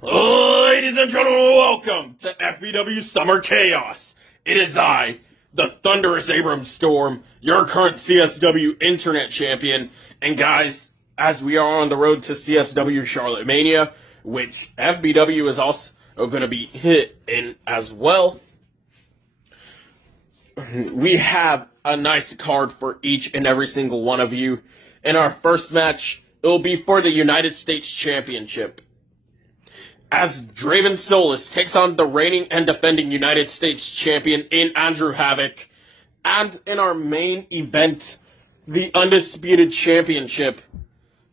Ladies and gentlemen, welcome to FBW Summer Chaos. It is I, the Thunderous Abrams Storm, your current CSW Internet Champion. And guys, as we are on the road to CSW Charlotte Mania, which FBW is also going to be hit in as well, we have a nice card for each and every single one of you. In our first match, it will be for the United States Championship, as Draven Solus takes on the reigning and defending United States Champion in Andrew Havoc. And in our main event, the Undisputed Championship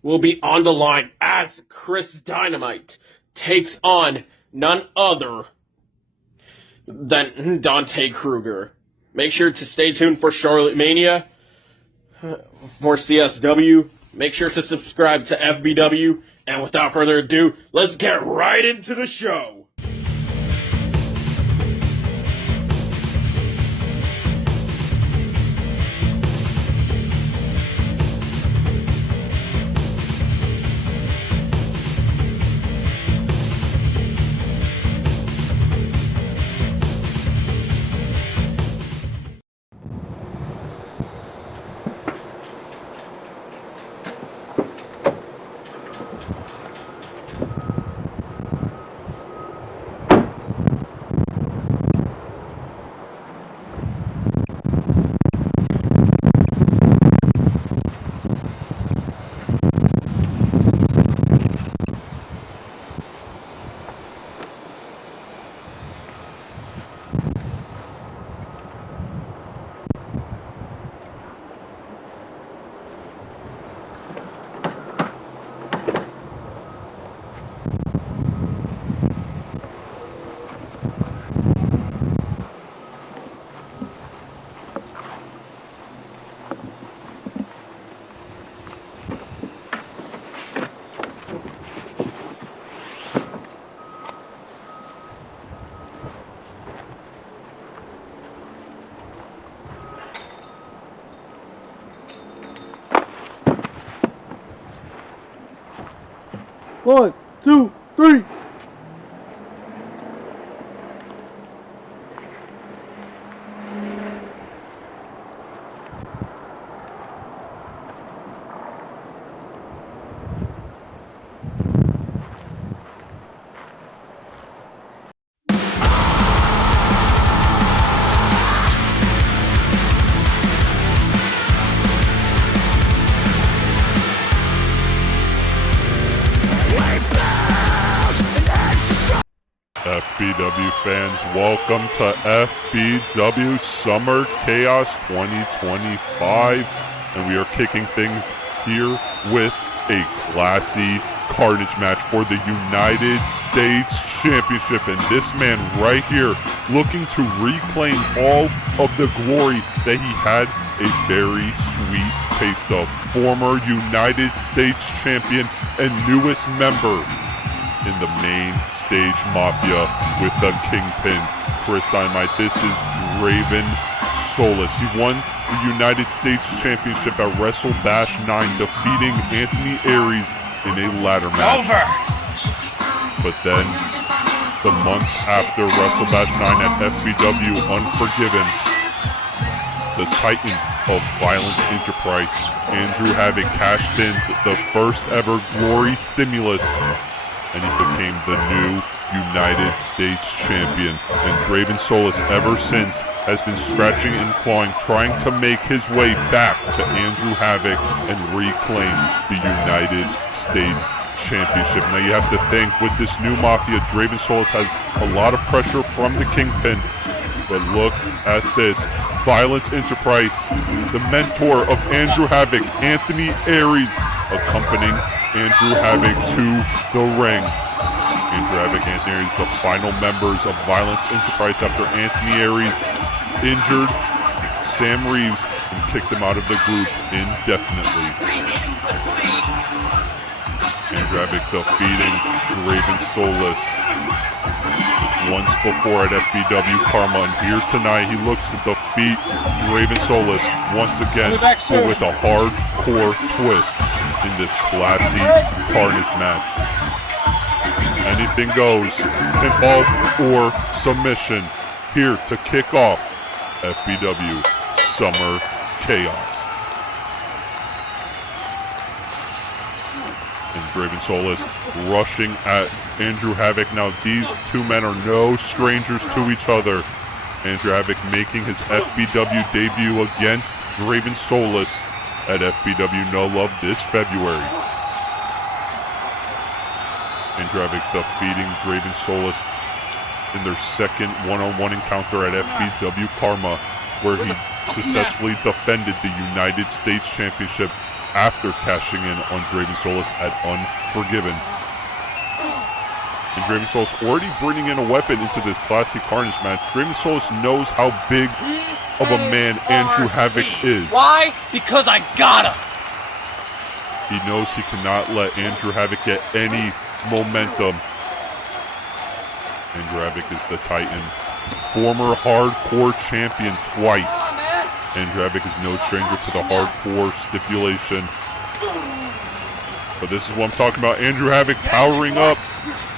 will be on the line as Chris Dynamite takes on none other than Dante Kruger. Make sure to stay tuned for Charlotte Mania for CSW. Make sure to subscribe to FBW. And without further ado, let's get right into the show. One, two, three. FBW fans, welcome to FBW Summer Chaos 2025, and we are kicking things here with a classy carnage match for the United States Championship, and this man right here looking to reclaim all of the glory that he had a very sweet taste of. Former United States Champion and newest member in the main stage mafia with the Kingpin, Chris Dynamite. This is Draven Solus. He won the United States Championship at Wrestle Bash 9, defeating Anthony Aries in a ladder match. But then, the month after Wrestle Bash 9 at FBW Unforgiven, the Titan of Violence Enterprise, Andrew Havoc, cashed in the first ever Glory Stimulus, and he became the new United States Champion. And Draven Solus, ever since, has been scratching and clawing, trying to make his way back to Andrew Havoc and reclaim the United States Championship. Now you have to think, with this new Mafia, Draven Solus has a lot of pressure from the Kingpin. But look at this. Violence Enterprise, the mentor of Andrew Havoc, Anthony Aries, accompanying Andrew Havoc to the ring. Andrew Havoc, Anthony Aries, the final members of Violence Enterprise after Anthony Aries injured Sam Reeves and kicked him out of the group indefinitely. Andrew Havoc defeating Draven Solus once before at FBW Karma, and here tonight he looks to defeat Draven Solus once again, but with a hardcore twist in this classy carnage match. And Anything goes. Pinfall or submission. Here to kick off FBW Summer Chaos. And Draven Solis rushing at Andrew Havoc. Now these two men are no strangers to each other. Andrew Havoc making his FBW debut against Draven Solis at FBW No Love this February. Andrew Havoc defeating Draven Solis in their second one-on-one encounter at FBW Karma, where he successfully defended the United States Championship after cashing in on Draven Solis at Unforgiven. And Draven Solis already bringing in a weapon into this Classic Carnage match. Draven Solis knows how big of a man Andrew Havoc is. Why? Because I gotta. He knows he cannot let Andrew Havoc get any momentum. Andrew Havoc is the Titan, former hardcore champion twice. Andrew Havoc is no stranger to the hardcore stipulation. But this is what I'm talking about. Andrew Havoc powering up,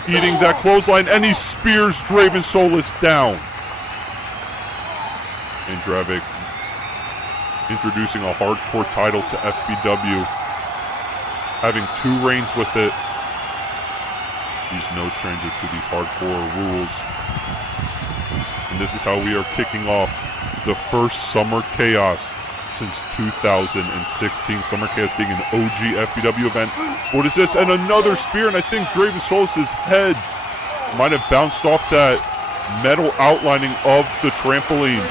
eating that clothesline, and he spears Draven Solis down. Andrew Havoc introducing a hardcore title to FBW, having 2 reigns with it. He's no stranger to these hardcore rules. And this is how we are kicking off the first Summer Chaos since 2016. Summer Chaos being an OG FBW event. What is this? And another spear, and I think Draven Solis' head might have bounced off that metal outlining of the trampoline.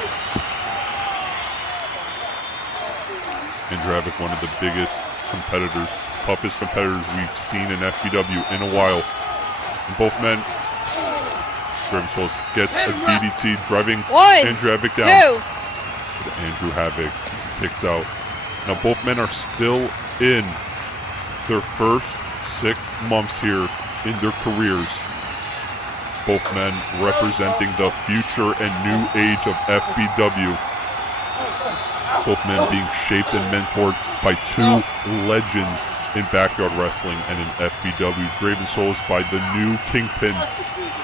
Andrew Havoc, one of the biggest competitors, toughest competitors we've seen in FBW in a while. And both men, Draven Solis gets a DDT, driving Andrew Havoc down. But Andrew Havoc kicks out. Now both men are still in their first 6 months here in their careers. Both men representing the future and new age of FBW. Both men being shaped and mentored by 2 legends in backyard wrestling and in FBW. Draven Solis by the new Kingpin,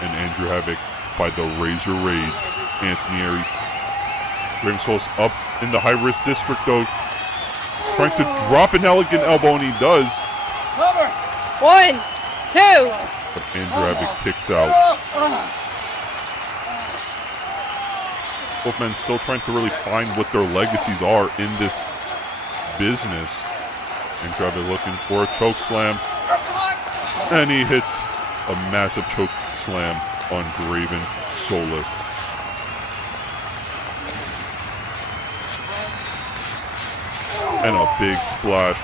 and Andrew Havoc by the Razor Rage, Anthony Aries. Draven Solis up in the high-risk district though, trying to drop an elegant elbow, and he does. 1, 2. But Andrew Havoc kicks out. Both men still trying to really find what their legacies are in this business. Andrew Havoc looking for a choke slam, and he hits a massive choke slam on Draven Solis. And a big splash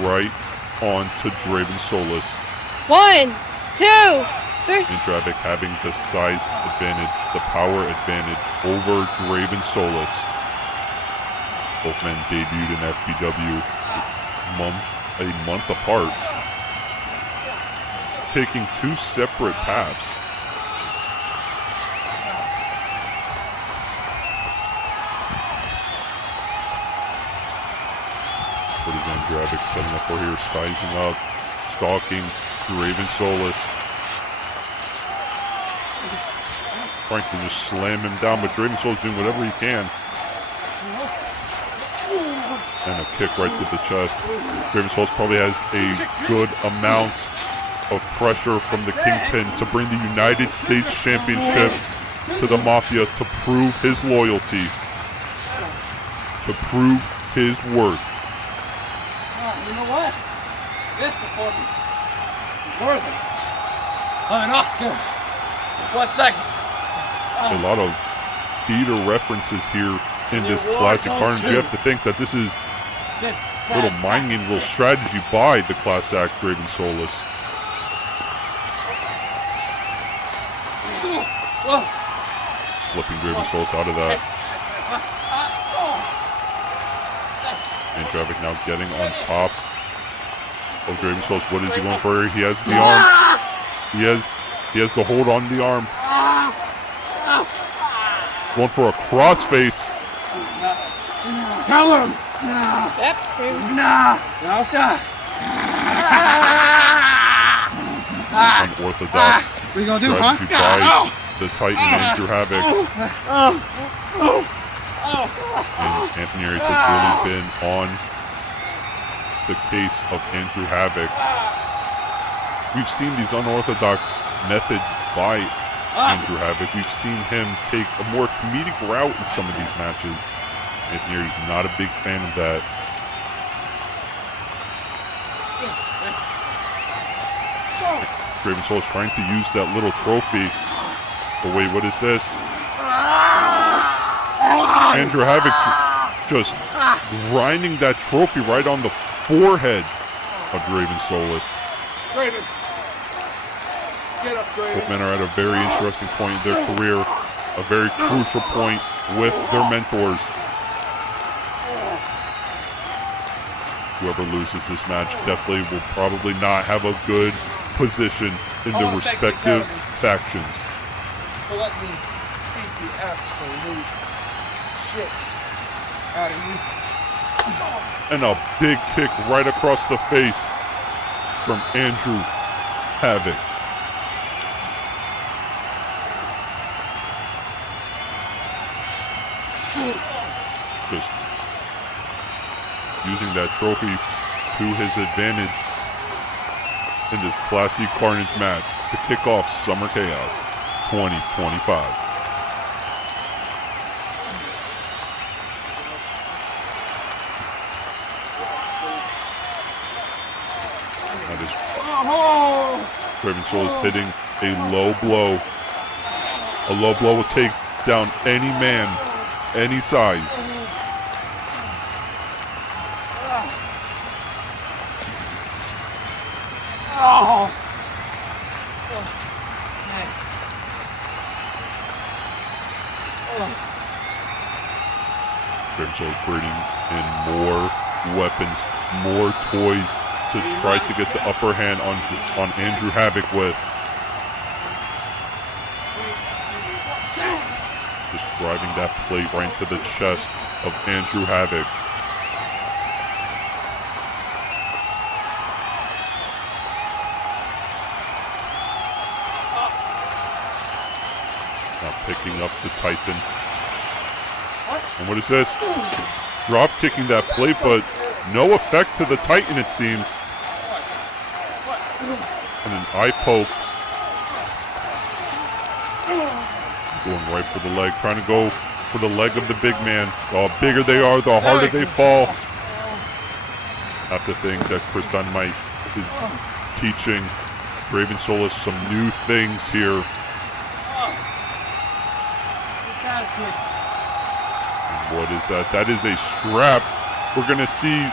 right onto Draven Solis. 1, 2, 3. Andrew Havoc having the size advantage, the power advantage over Draven Solis. Both men debuted in FBW a month apart, taking 2 separate paths. What is Andrew Havoc setting up for here? Sizing up, stalking Draven Solis. Trying to just slam him down, but Draven Solis doing whatever he can. And a kick right to the chest. Draven Solis probably has a good amount of pressure from the Kingpin to bring the United States Championship to the Mafia, to prove his loyalty, to prove his worth. You know what? This performance is worthy of an Oscar. 1 second. A lot of theater references here in this Classic Carnage. You have to think that this is a little mind game, little strategy by the class act Draven Solis. Flipping Draven Solis out of that. Andrew Havoc now getting on top of Draven Solis. What is he going for here? He has the arm. He has the hold on the arm. Going for a crossface. Tell him! Yep. No! No! unorthodox What are you gonna do, strategy huh? by the Titan Andrew Havoc. And Anthony Aries has really been on the case of Andrew Havoc. We've seen these unorthodox methods by Andrew Havoc. We've seen him take a more comedic route in some of these matches. Anthony Aries not a big fan of that. Draven Soul is trying to use that little trophy. But wait, what is this? Andrew Havoc just grinding that trophy right on the forehead of Draven Solus. Draven. Get up, Draven. Both men are at a very interesting point in their career, a very crucial point with their mentors. Whoever loses this match definitely will probably not have a good position in their respective factions. Let me beat the absolute shit out of you. And a big kick right across the face from Andrew Havoc. Just using that trophy to his advantage in this classy Carnage match to kick off Summer Chaos 2025. That is Draven Soul is hitting a low blow. A low blow will take down any man, any size. Draven Soul is bringing in more weapons, more toys to try to get the upper hand on Andrew Havoc with. Just driving that plate right into the chest of Andrew Havoc. Now picking up the Titan. And what is this? Drop kicking that plate, but no effect to the Titan, it seems. And an eye poke. Going right for the leg, trying to go for the leg of the big man. The bigger they are, the harder they fall. Have to think that Chris Dynamite is teaching Draven Solus some new things here. What is that? That is a strap. We're going to see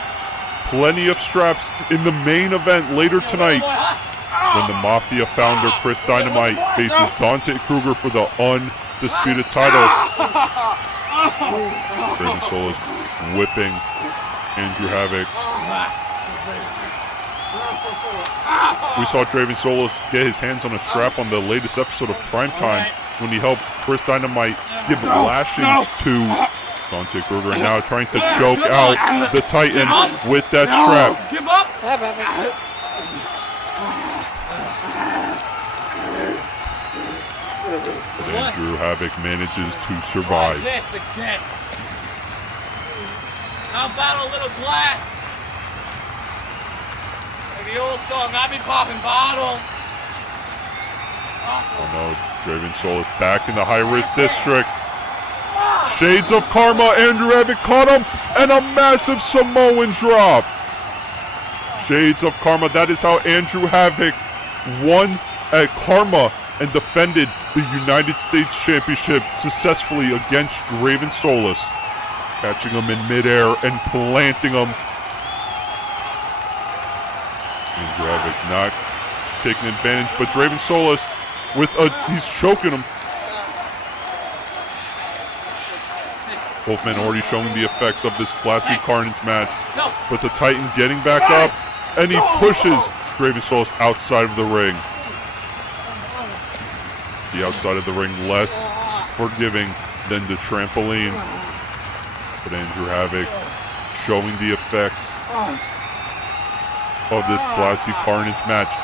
plenty of straps in the main event later tonight when the Mafia founder Chris Dynamite faces Dante Kruger for the undisputed title. Draven Soul is whipping Andrew Havoc. We saw Draven Solus get his hands on a strap on the latest episode of Primetime when he helped Chris Dynamite give lashings to Dante Kruger, and now trying to choke out the Titan with that strap. Give up! But Andrew Havoc manages to survive. This again. How about a little glass? Like the old song, I be popping bottles. Oh no, Draven Soul is back in the high-risk district. Shades of Karma, Andrew Havoc caught him, and a massive Samoan drop. Shades of Karma, that is how Andrew Havoc won at Karma and defended the United States Championship successfully against Draven Solus. Catching him in midair and planting him. Andrew Havoc not taking advantage, but Draven Solus he's choking him. Both men already showing the effects of this classic Carnage match. But the Titan getting back up, and he pushes Draven Solus outside of the ring. The outside of the ring less forgiving than the trampoline. But Andrew Havoc showing the effects of this classic Carnage match.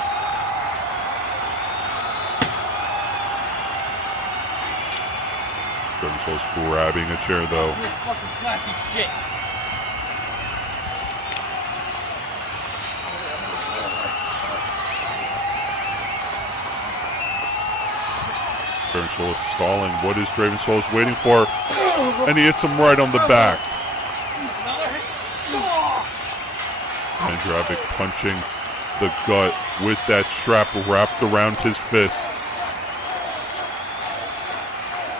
Draven Solis grabbing a chair though. You're fucking classy shit. Draven Solis stalling. What is Draven Solis waiting for? And he hits him right on the back. Andrew Havoc punching the gut with that strap wrapped around his fist.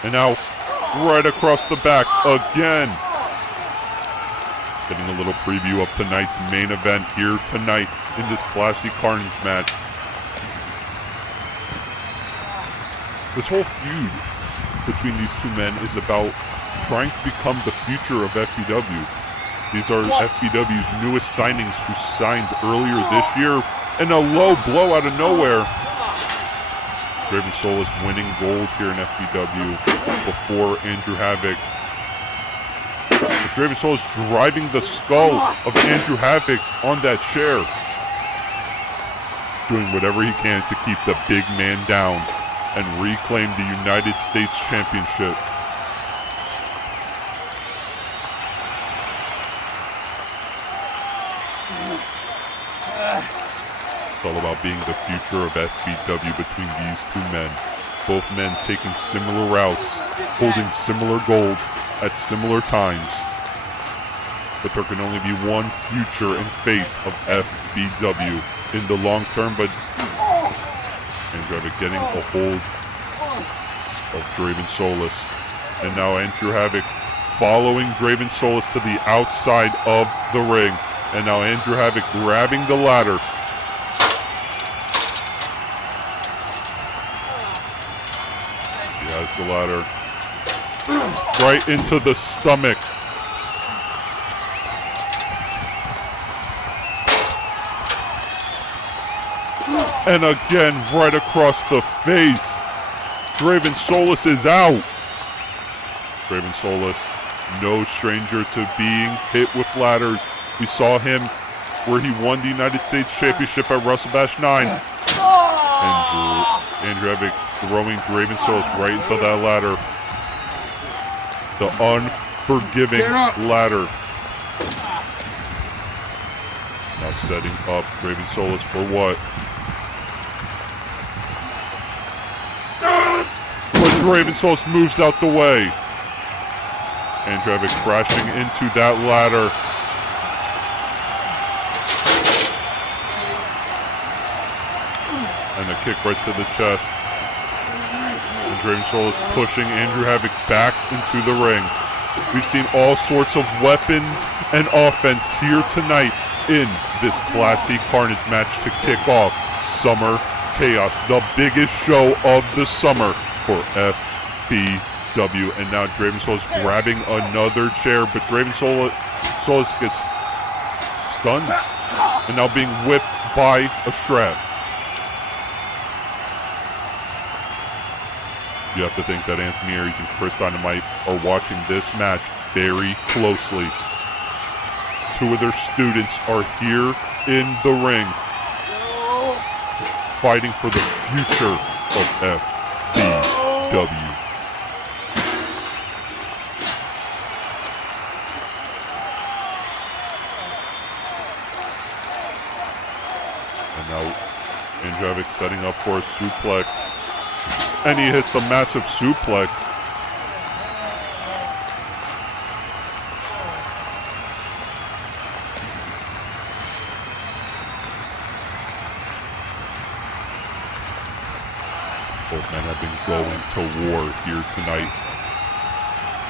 And now right across the back again. Getting a little preview of tonight's main event here tonight in this classy Carnage match. This whole feud between these two men is about trying to become the future of FBW. These are FBW's newest signings who signed earlier this year, and a low blow out of nowhere. Draven Solis winning gold here in FBW before Andrew Havoc. But Draven Solis driving the skull of Andrew Havoc on that chair. Doing whatever he can to keep the big man down and reclaim the United States Championship. It's all about being the future of FBW between these two men. Both men taking similar routes, holding similar gold at similar times. But there can only be one future and face of FBW in the long term, but Andrew Havoc getting a hold of Draven Solis. And now Andrew Havoc following Draven Solis to the outside of the ring. And now Andrew Havoc grabbing the ladder. He has the ladder right into the stomach. And again, right across the face. Draven Solis is out. Draven Solis, no stranger to being hit with ladders. We saw him where he won the United States Championship at WrestleBash 9. Andrew Havoc throwing Draven Solis right into that ladder. The unforgiving ladder. Now setting up Draven Solis for what? But Draven Solis moves out the way. Andrew Havoc crashing into that ladder. And a kick right to the chest. And Draven Solis pushing Andrew Havoc back into the ring. We've seen all sorts of weapons and offense here tonight in this classy Carnage match to kick off Summer Chaos, the biggest show of the summer for FBW. And now Draven Solis grabbing another chair, but Draven Solis gets stunned and now being whipped by a strap. You have to think that Anthony Aries and Chris Dynamite are watching this match very closely. Two of their students are here in the ring, fighting for the future of FBW. And now Andrew Havoc setting up for a suplex. And he hits a massive suplex. Both men have been going to war here tonight.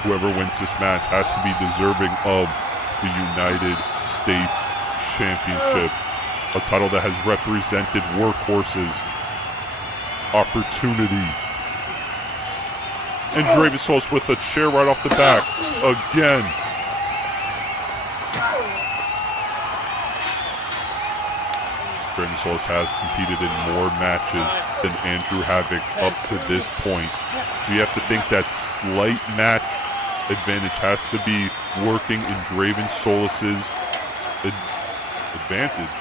Whoever wins this match has to be deserving of the United States Championship. A title that has represented workhorses, opportunity. And Draven Solis with a chair right off the back. Again. Draven Solis has competed in more matches than Andrew Havoc up to this point. So you have to think that slight match advantage has to be working in Draven Solis' advantage.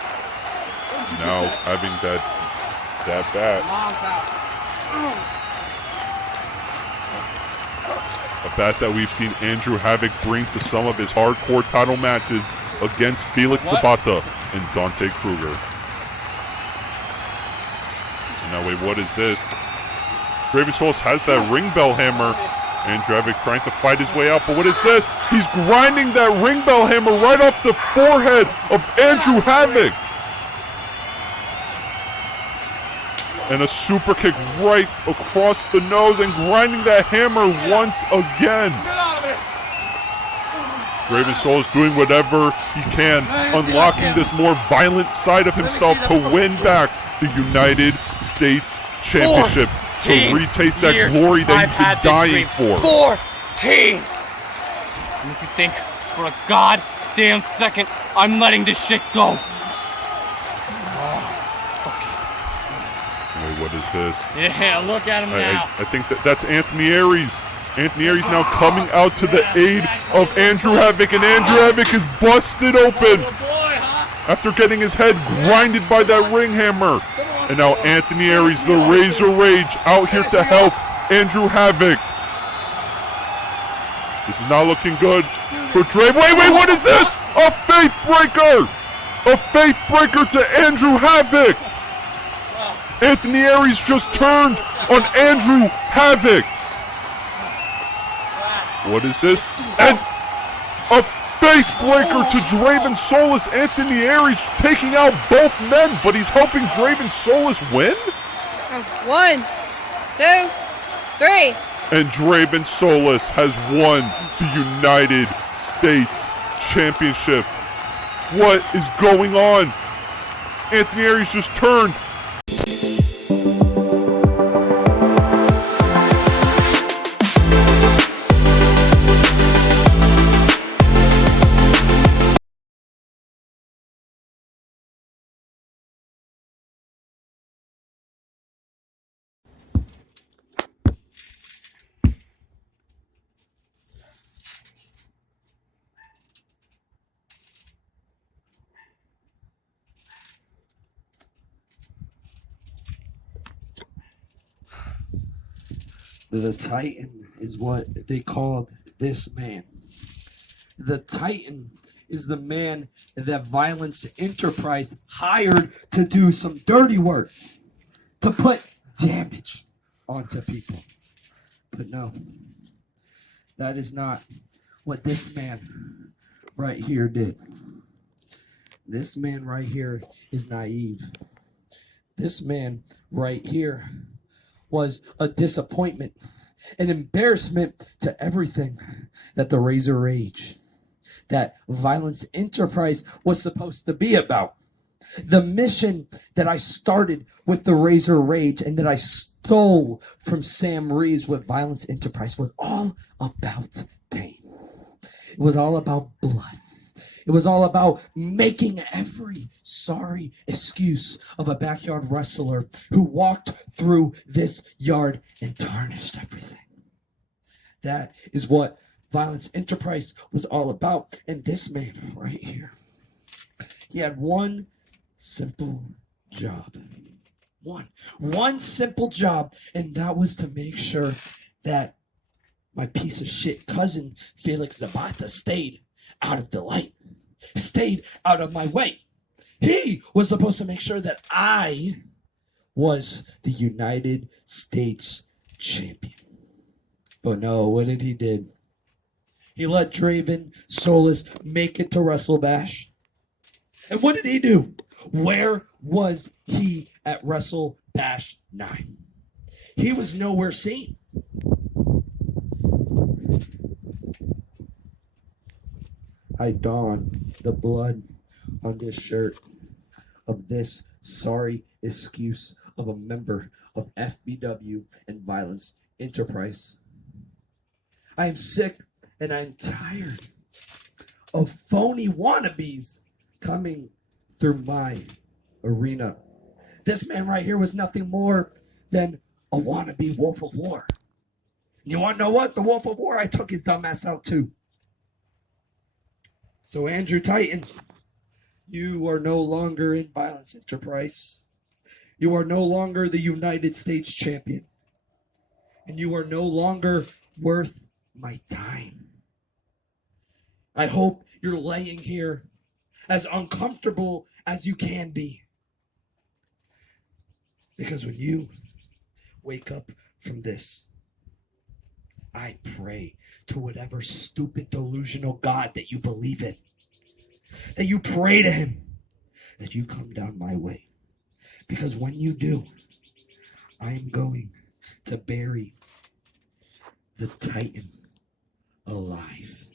Now having that bat. A A bat that we've seen Andrew Havoc bring to some of his hardcore title matches against Felix Sabata and Dante Kruger. Now wait, what is this? Draven Solis has that ring bell hammer. Andrew Havoc trying to fight his way out, but what is this? He's grinding that ring bell hammer right off the forehead of Andrew Havoc. And a super kick right across the nose and grinding that hammer once again. Draven Solis doing whatever he can, unlocking this more violent side of himself to win back the United States Championship, to retaste that glory that he's been dying for. 14! And if you think for a goddamn second I'm letting this shit go. Wait, what is this? Yeah, look at him now. I think that's Anthony Aries. Anthony Aries now coming out to the aid of Andrew Havoc, and Andrew Havoc is busted open after getting his head grinded by that ring hammer. And now Anthony Aries, the Razor Rage, out here to help Andrew Havoc. This is not looking good for Dre. Wait, what is this? A faith breaker! A faith breaker to Andrew Havoc! Anthony Aries just turned on Andrew Havoc. What is this? And a faith breaker to Draven Solis. Anthony Aries taking out both men, but he's helping Draven Solis win? 1, 2, 3. And Draven Solis has won the United States Championship. What is going on? Anthony Aries just turned. The Titan is what they called this man. The Titan is the man that Violence Enterprise hired to do some dirty work, to put damage onto people. But no, that is not what this man right here did. This man right here is naive. This man right here was a disappointment, an embarrassment to everything that the Razor Rage, that Violence Enterprise was supposed to be about. The mission that I started with the Razor Rage and that I stole from Sam Reeves with Violence Enterprise was all about pain. It was all about blood. It was all about making every sorry excuse of a backyard wrestler who walked through this yard and tarnished everything. That is what Violence Enterprise was all about. And this man right here, he had one simple job. One simple job, and that was to make sure that my piece of shit cousin Felix Zabata stayed out of the light, stayed out of my way. He was supposed to make sure that I was the United States champion. But no, what did he do? He let Draven Solis make it to Wrestle Bash. And what did he do? Where was he at Wrestle Bash 9? He was nowhere seen. I don the blood on this shirt of this sorry excuse of a member of FBW and Violence Enterprise. I am sick and I'm tired of phony wannabes coming through my arena. This man right here was nothing more than a wannabe Wolf of War. And you want to know what? The Wolf of War, I took his dumb ass out too. So Andrew Titan, you are no longer in Violence Enterprise. You are no longer the United States champion. And you are no longer worth my time. I hope you're laying here as uncomfortable as you can be. Because when you wake up from this, I pray to whatever stupid delusional God that you believe in, that you pray to him, that you come down my way. Because when you do, I am going to bury the Titan alive.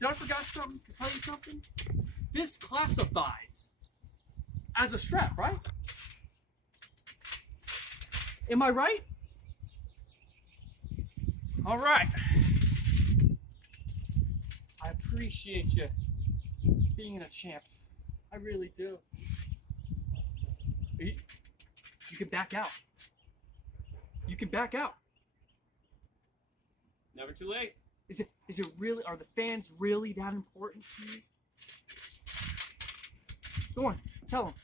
Did I forgot something? To tell you something? This classifies as a strap, right? Am I right? All right. I appreciate you being a champ. I really do. You can back out. You can back out. Never too late. Is it really, are the fans really that important to you? Go on, tell them.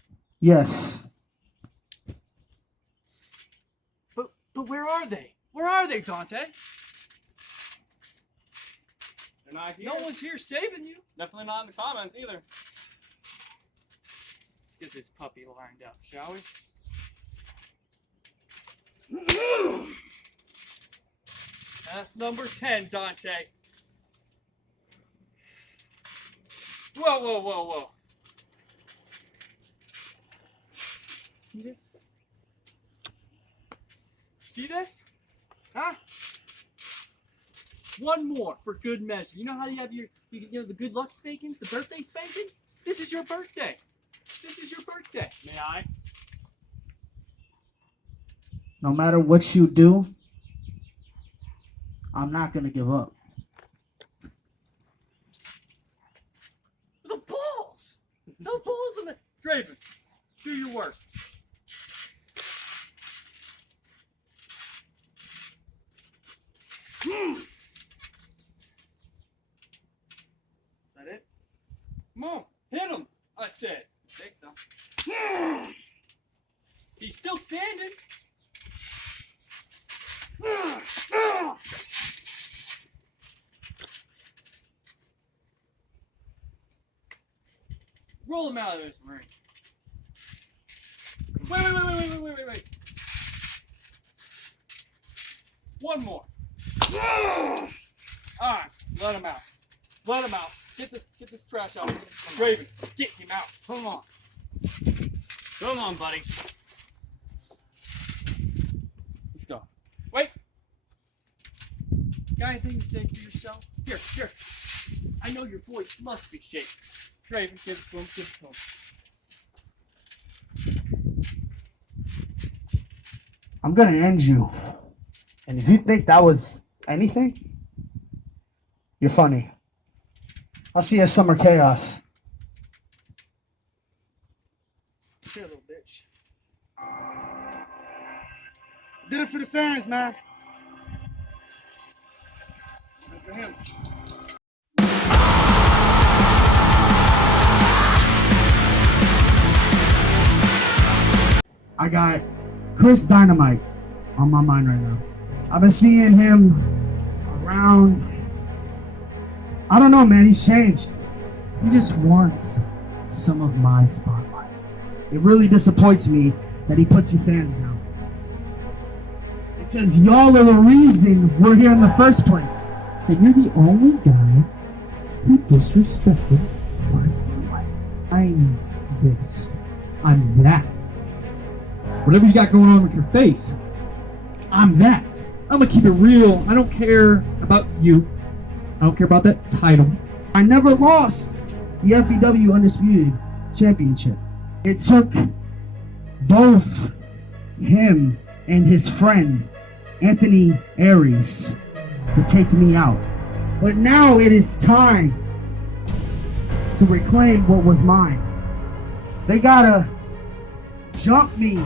Yes. But where are they? Where are they, Dante? They're not here. No one's here saving you. Definitely not in the comments either. Let's get this puppy lined up, shall we? That's number 10, Dante. Whoa, whoa, whoa, whoa. See this? See this? Huh? One more for good measure. You know how you have your, the good luck spankings, the birthday spankings? This is your birthday. This is your birthday. May I? No matter what you do, I'm not gonna give up. The balls! The balls in the... Draven, do your worst. Is that it? Come on, hit him! I said. Say so. He's still standing. Roll him out of this ring. Wait. One more. Alright, let him out. Let him out. Get this trash out. Raven, get him out. Come on. Come on, buddy. Let's go. Wait. Got anything to say for yourself? Here. I know your voice must be shaking. Draven, give it to him, I'm gonna end you. And if you think that was anything, you're funny. I'll see you at Summer Chaos. Here, little bitch. Did it for the fans, man. Good for him. I got Chris Dynamite on my mind right now. I've been seeing him around. I don't know, man. He's changed. He just wants some of my spotlight. It really disappoints me that he puts you fans down. Because y'all are the reason we're here in the first place. And you're the only guy who disrespected my spotlight. I'm this. I'm that. Whatever you got going on with your face, I'm that. I'm gonna keep it real. I don't care about you. I don't care about that title. I never lost the FBW Undisputed Championship. It took both him and his friend, Anthony Aries, to take me out. But now it is time to reclaim what was mine. They gotta jump me.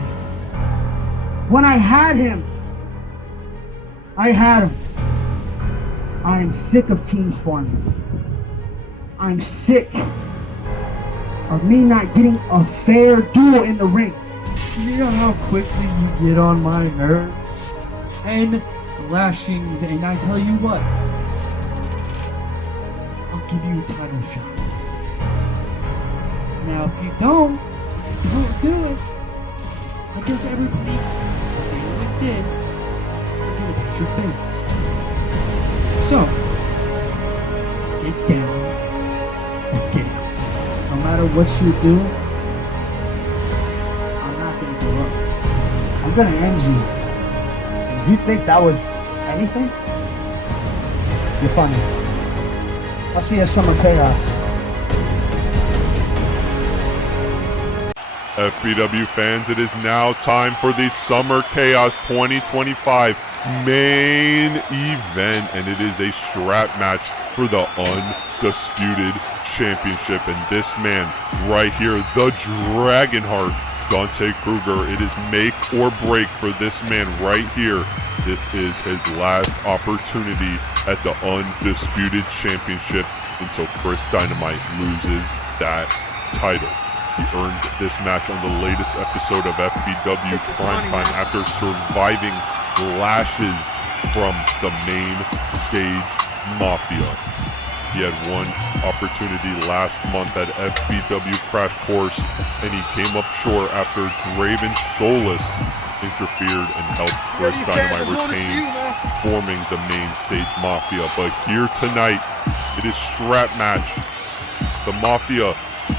When I had him, I had him. I am sick of teams forming. I'm sick of me not getting a fair duel in the ring. You know how quickly you get on my nerves? 10 lashings, and I tell you what, I'll give you a title shot. Now, if you don't do it. I guess everybody, like they always did, forget about your face. So, get down or get out. No matter what you do, I'm not gonna give up. I'm gonna end you. And if you think that was anything, you're funny. I'll see you at Summer Chaos. FBW fans, it is now time for the Summer Chaos 2025 main event, and it is a strap match for the Undisputed Championship. And this man right here, the Dragonheart, Dante Kruger, it is make or break for this man right here. This is his last opportunity at the Undisputed Championship until Chris Dynamite loses that title. He earned this match on the latest episode of FBW Primetime after surviving lashes from the main stage Mafia. He had one opportunity last month at FBW Crash Course, and he came up short after Draven Solus interfered and helped Chris Dynamite retain forming the main stage Mafia. But here tonight, it is strap match. The Mafia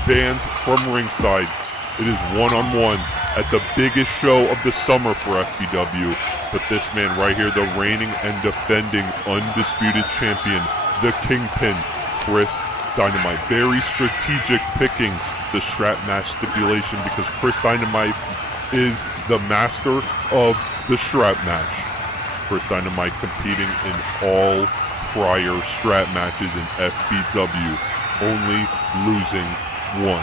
banned from ringside. It is one-on-one at the biggest show of the summer for FBW. But this man right here, the reigning and defending undisputed champion, the Kingpin, Chris Dynamite. Very strategic picking the strap match stipulation because Chris Dynamite is the master of the strap match. Chris Dynamite competing in all prior strap matches in FBW, only losing one.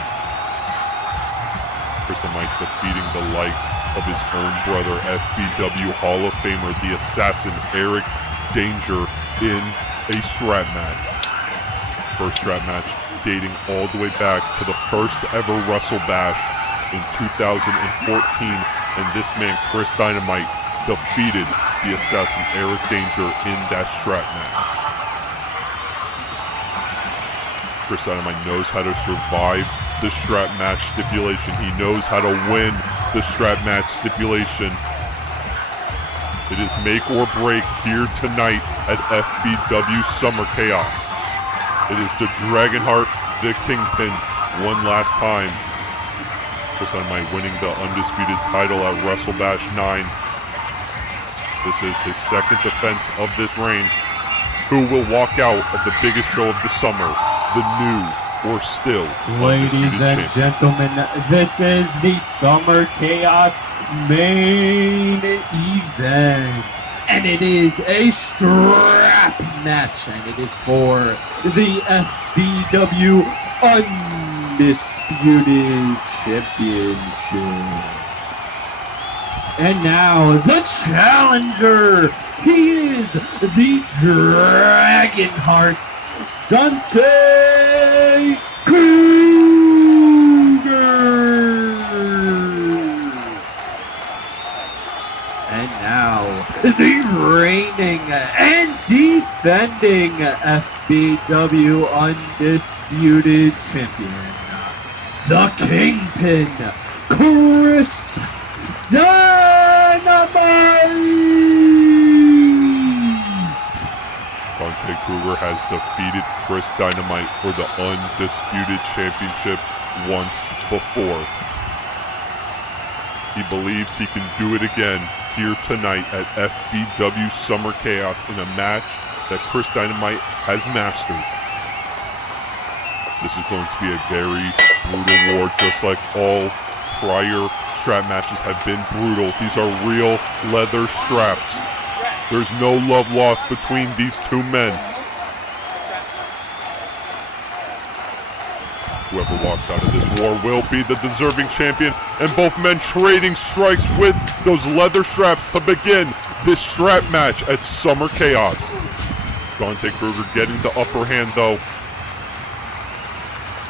Chris Dynamite defeating the likes of his own brother, FBW Hall of Famer, the Assassin Eric Danger, in a strap match. First strap match dating all the way back to the first ever Wrestle Bash in 2014, and this man, Chris Dynamite, defeated the Assassin Eric Danger in that strap match. Chris Dynamite knows how to survive the strap match stipulation. He knows how to win the strap match stipulation. It is make or break here tonight at FBW Summer Chaos. It is the Dragonheart, the Kingpin, one last time. Chris Dynamite winning the undisputed title at Wrestle Bash 9. This is his second defense of this reign. Who will walk out of the biggest show of the summer, the new or still Ladies and gentlemen, this is the Summer Chaos main event, and it is a strap match, and it is for the FBW Undisputed Championship. And now, the challenger, he is the Dragonheart, Dante Kruger. And now, the reigning and defending FBW Undisputed Champion, the Kingpin, Chris Dynamite! Dante Kruger has defeated Chris Dynamite for the Undisputed Championship once before. He believes he can do it again here tonight at FBW Summer Chaos in a match that Chris Dynamite has mastered. This is going to be a very brutal war, just like all prior strap matches have been brutal. These are real leather straps. There's no love lost between these two men. Whoever walks out of this war will be the deserving champion, and both men trading strikes with those leather straps to begin this strap match at Summer Chaos. Dante Kruger getting the upper hand though.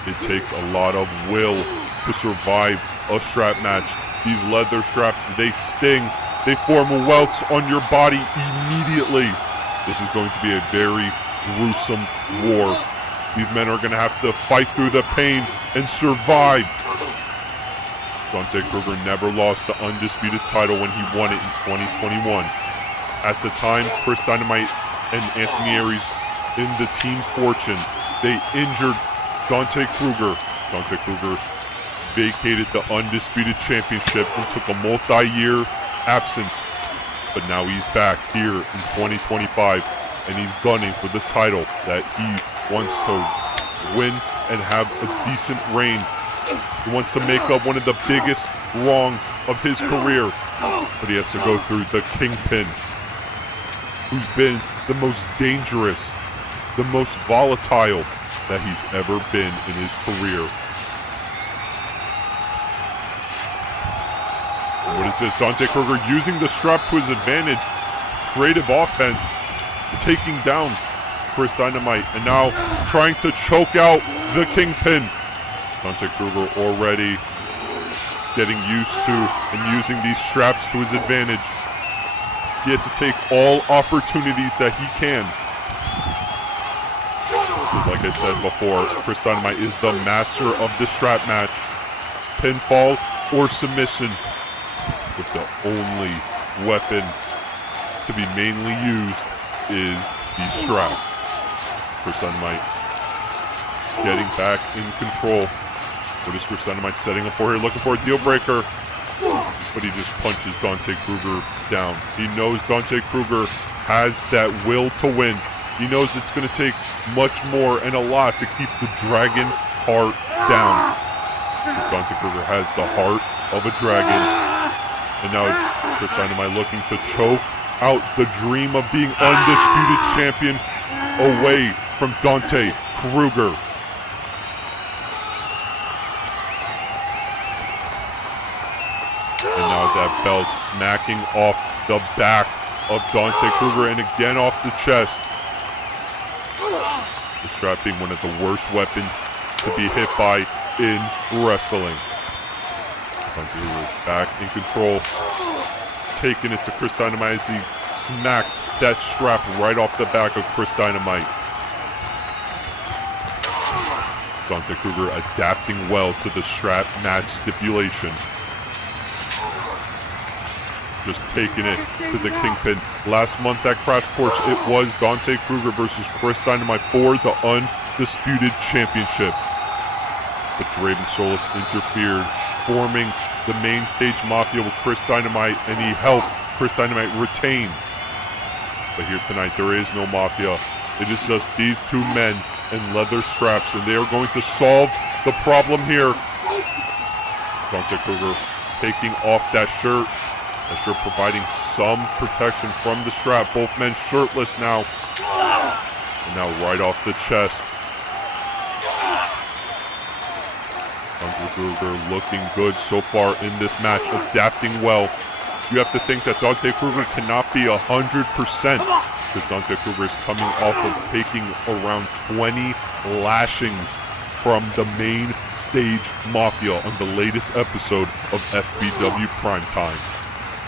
It takes a lot of will to survive a strap match. These leather straps, they sting. They form welts on your body immediately. This is going to be a very gruesome war. These men are going to have to fight through the pain and survive. Dante Kruger never lost the undisputed title when he won it in 2021. At the time, Chris Dynamite and Anthony Aries in the Team Fortune, they injured Dante Kruger. Dante Kruger vacated the undisputed championship and took a multi-year absence. But now he's back here in 2025, and he's gunning for the title that he wants to win and have a decent reign. He wants to make up one of the biggest wrongs of his career, but he has to go through the Kingpin, who's been the most dangerous, the most volatile that he's ever been in his career. And what is this? Dante Kruger using the strap to his advantage. Creative offense, taking down Chris Dynamite, and now trying to choke out the Kingpin. Dante Kruger already getting used to and using these straps to his advantage. He has to take all opportunities that he can. Because like I said before, Chris Dynamite is the master of the strap match. Pinfall or submission, with the only weapon to be mainly used is the strap. Chris Dynamite getting back in control. What is Chris Dynamite setting up for here? Looking for a deal breaker. But he just punches Dante Kruger down. He knows Dante Kruger has that will to win. He knows it's going to take much more and a lot to keep the dragon heart down. Because Dante Kruger has the heart of a dragon. And now Chris Dynamite looking to choke out the dream of being undisputed champion away from Dante Kruger. And now that belt smacking off the back of Dante Kruger and again off the chest. The strap being one of the worst weapons to be hit by in wrestling. Dante Kruger is back in control, taking it to Chris Dynamite as he smacks that strap right off the back of Chris Dynamite. Dante Kruger adapting well to the strap match stipulation. Just taking it to the Kingpin. Last month at Crash Course, it was Dante Kruger versus Chris Dynamite for the undisputed championship. But Draven Solis interfered, forming the main stage mafia with Chris Dynamite, and he helped Chris Dynamite retain. But here tonight, there is no mafia. It is just these two men in leather straps, and they are going to solve the problem here. Dante Kruger taking off that shirt. That shirt providing some protection from the strap. Both men shirtless now. And now right off the chest. Dante Kruger looking good so far in this match, adapting well. You have to think that Dante Kruger cannot be 100%, because Dante Kruger is coming off of taking around 20 lashings from the main stage mafia on the latest episode of FBW Primetime.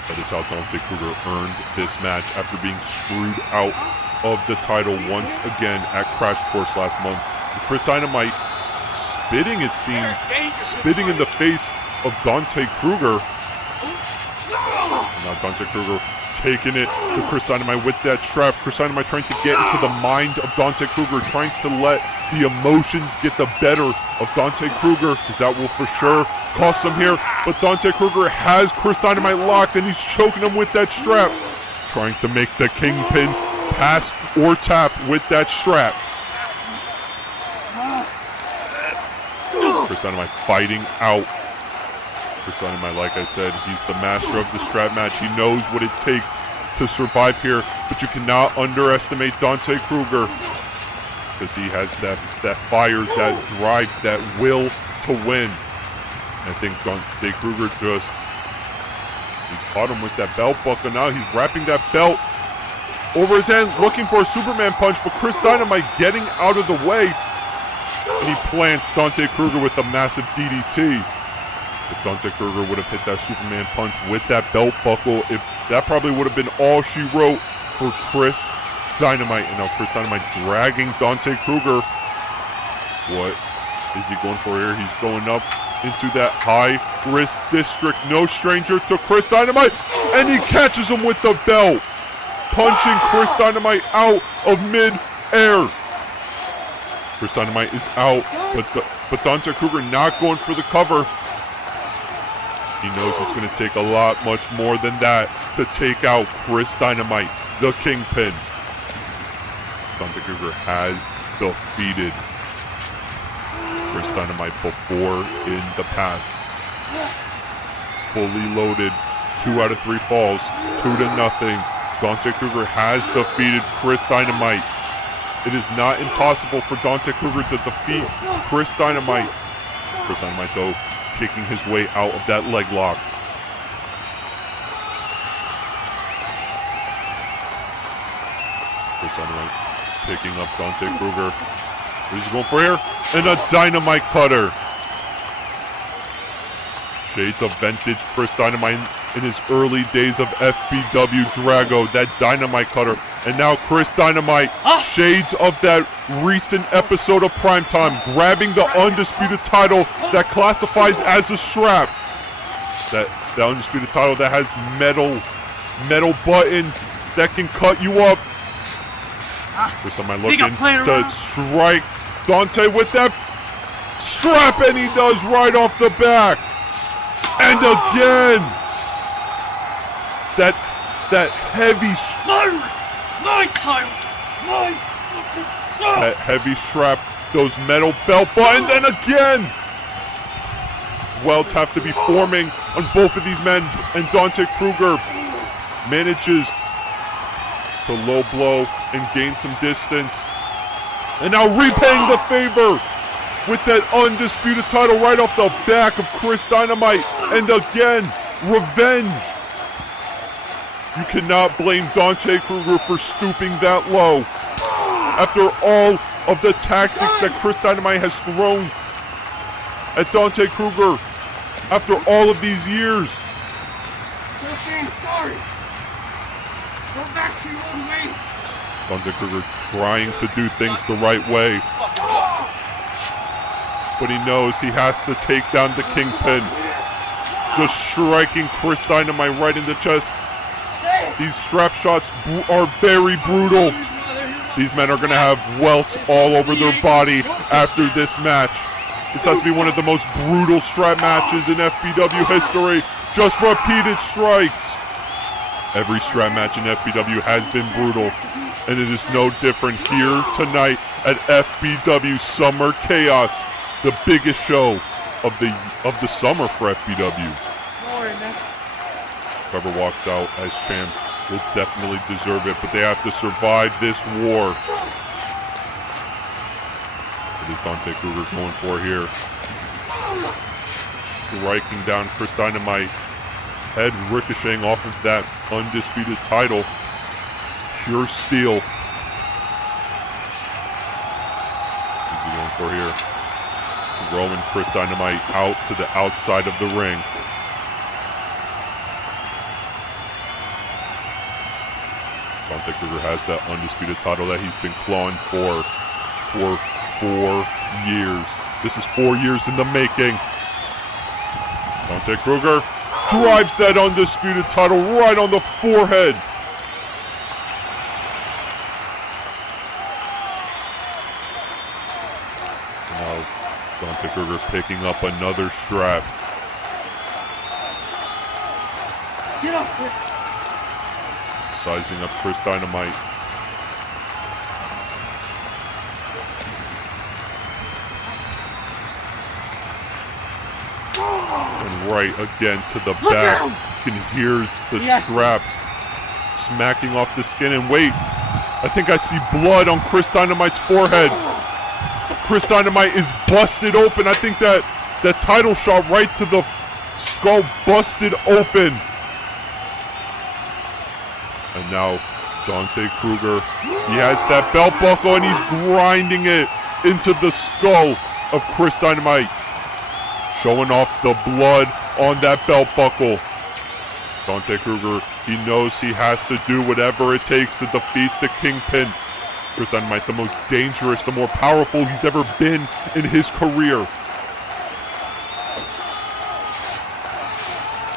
That is how Dante Kruger earned this match after being screwed out of the title once again at Crash Course last month. And Chris Dynamite spitting, it seemed, spitting in the face of Dante Kruger. And now Dante Kruger taking it to Chris Dynamite with that strap. Chris Dynamite trying to get into the mind of Dante Kruger, trying to let the emotions get the better of Dante Kruger, because that will for sure cost him here. But Dante Kruger has Chris Dynamite locked, and he's choking him with that strap, trying to make the Kingpin pass or tap with that strap. Chris Dynamite fighting out. Chris Dynamite, like I said, he's the master of the strap match. He knows what it takes to survive here, but you cannot underestimate Dante Kruger because he has that fire, that drive, that will to win. I think Dante Kruger he caught him with that belt buckle. Now he's wrapping that belt over his hand, looking for a Superman punch, but Chris Dynamite getting out of the way, and he plants Dante Kruger with a massive DDT. If Dante Kruger would have hit that Superman punch with that belt buckle, that probably would have been all she wrote for Chris Dynamite. And now Chris Dynamite dragging Dante Kruger. What is he going for here? He's going up into that high-risk district. No stranger to Chris Dynamite, and he catches him with the belt, punching Chris Dynamite out of mid-air. Chris Dynamite is out, but Dante Kruger not going for the cover. He knows it's going to take a lot much more than that to take out Chris Dynamite, the Kingpin. Dante Kruger has defeated Chris Dynamite before in the past. Fully loaded, 2 out of 3 falls, 2-0. Dante Kruger has defeated Chris Dynamite. It is not impossible for Dante Kruger to defeat Chris Dynamite. Chris Dynamite, though, kicking his way out of that leg lock. Chris Dynamite picking up Dante Kruger. He's going for here, and a dynamite cutter. Shades of vintage Chris Dynamite in his early days of FBW Drago, that dynamite cutter. And now Chris Dynamite, shades of that recent episode of Primetime, grabbing the undisputed title that classifies as a strap. That undisputed title that has metal buttons that can cut you up. Chris Dynamite looking to strike Dante with that strap, and he does right off the back. And again, that heavy that heavy strap, those metal belt buttons, and again, welts have to be forming on both of these men, and Dante Kruger manages to low blow and gain some distance, and now repaying the favor with that undisputed title right off the back of Chris Dynamite, and again, revenge. You cannot blame Dante Kruger for stooping that low. After all of the tactics that Chris Dynamite has thrown at Dante Kruger, after all of these years. Sorry. Go back to your old ways. Dante Kruger trying to do things the right way. But he knows he has to take down the Kingpin. Just striking Chris Dynamite right in the chest. These strap shots are very brutal. These men are going to have welts all over their body after this match. This has to be one of the most brutal strap matches in FBW history. Just repeated strikes. Every strap match in FBW has been brutal, and it is no different here tonight at FBW Summer Chaos, the biggest show of the summer for FBW. Whoever walks out as champ will definitely deserve it, but they have to survive this war. What is Dante Kruger going for here? Striking down Chris Dynamite. Head ricocheting off of that undisputed title. Pure steel. What's he going for here? Throwing Chris Dynamite out to the outside of the ring. Dante Kruger has that undisputed title that he's been clawing for 4 years. This is 4 years in the making. Dante Kruger drives that undisputed title right on the forehead. Now Dante Kruger picking up another strap. Get up, Chris. Sizing up Chris Dynamite. And right again to the back. You can hear the strap smacking off the skin. And wait, I think I see blood on Chris Dynamite's forehead. Chris Dynamite is busted open. I think that title shot right to the skull busted open. And now Dante Kruger, he has that belt buckle and he's grinding it into the skull of Chris Dynamite, showing off the blood on that belt buckle. Dante Kruger, he knows he has to do whatever it takes to defeat the Kingpin. Chris Dynamite, the most dangerous, the more powerful he's ever been in his career.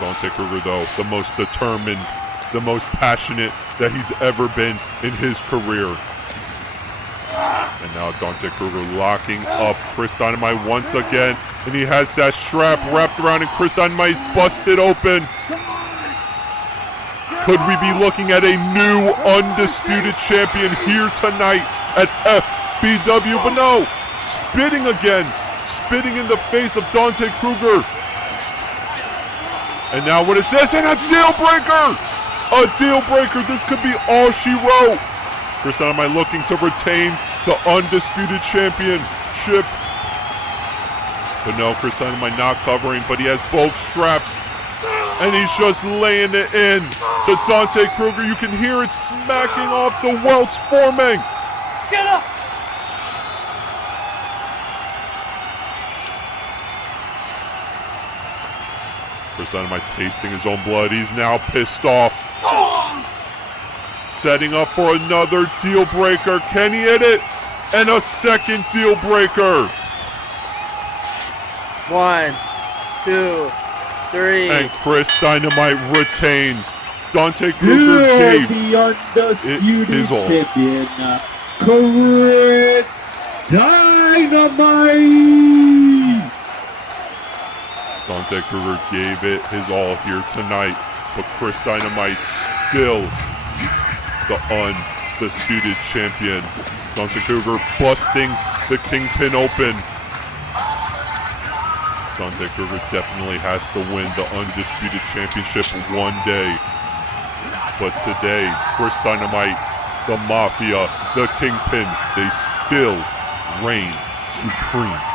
Dante Kruger, though, the most determined, the most passionate that he's ever been in his career. And now Dante Kruger locking up Chris Dynamite once again. And he has that strap wrapped around and Chris Dynamite's busted open. Could we be looking at a new undisputed champion here tonight at FBW? But no, spitting again. Spitting in the face of Dante Kruger. And now what is this? And a deal breaker! A deal breaker. This could be all she wrote. Chris Dynamite looking to retain the undisputed championship. But no, Chris Dynamite not covering, but he has both straps. And he's just laying it in to Dante Kruger. You can hear it smacking off the welts forming. Get up! Chris Dynamite tasting his own blood. He's now pissed off. Setting up for another deal breaker. Can he hit it? And a second deal breaker. 1, 2, 3. And Chris Dynamite retains. Dante Kruger Dude, gave the undisputed his all. champion, Chris Dynamite. Dante Kruger gave it his all here tonight. But Chris Dynamite still the undisputed champion. Dante Kruger busting the Kingpin open. Dante Kruger definitely has to win the undisputed championship one day. But today, Chris Dynamite, the Mafia, the Kingpin, they still reign supreme.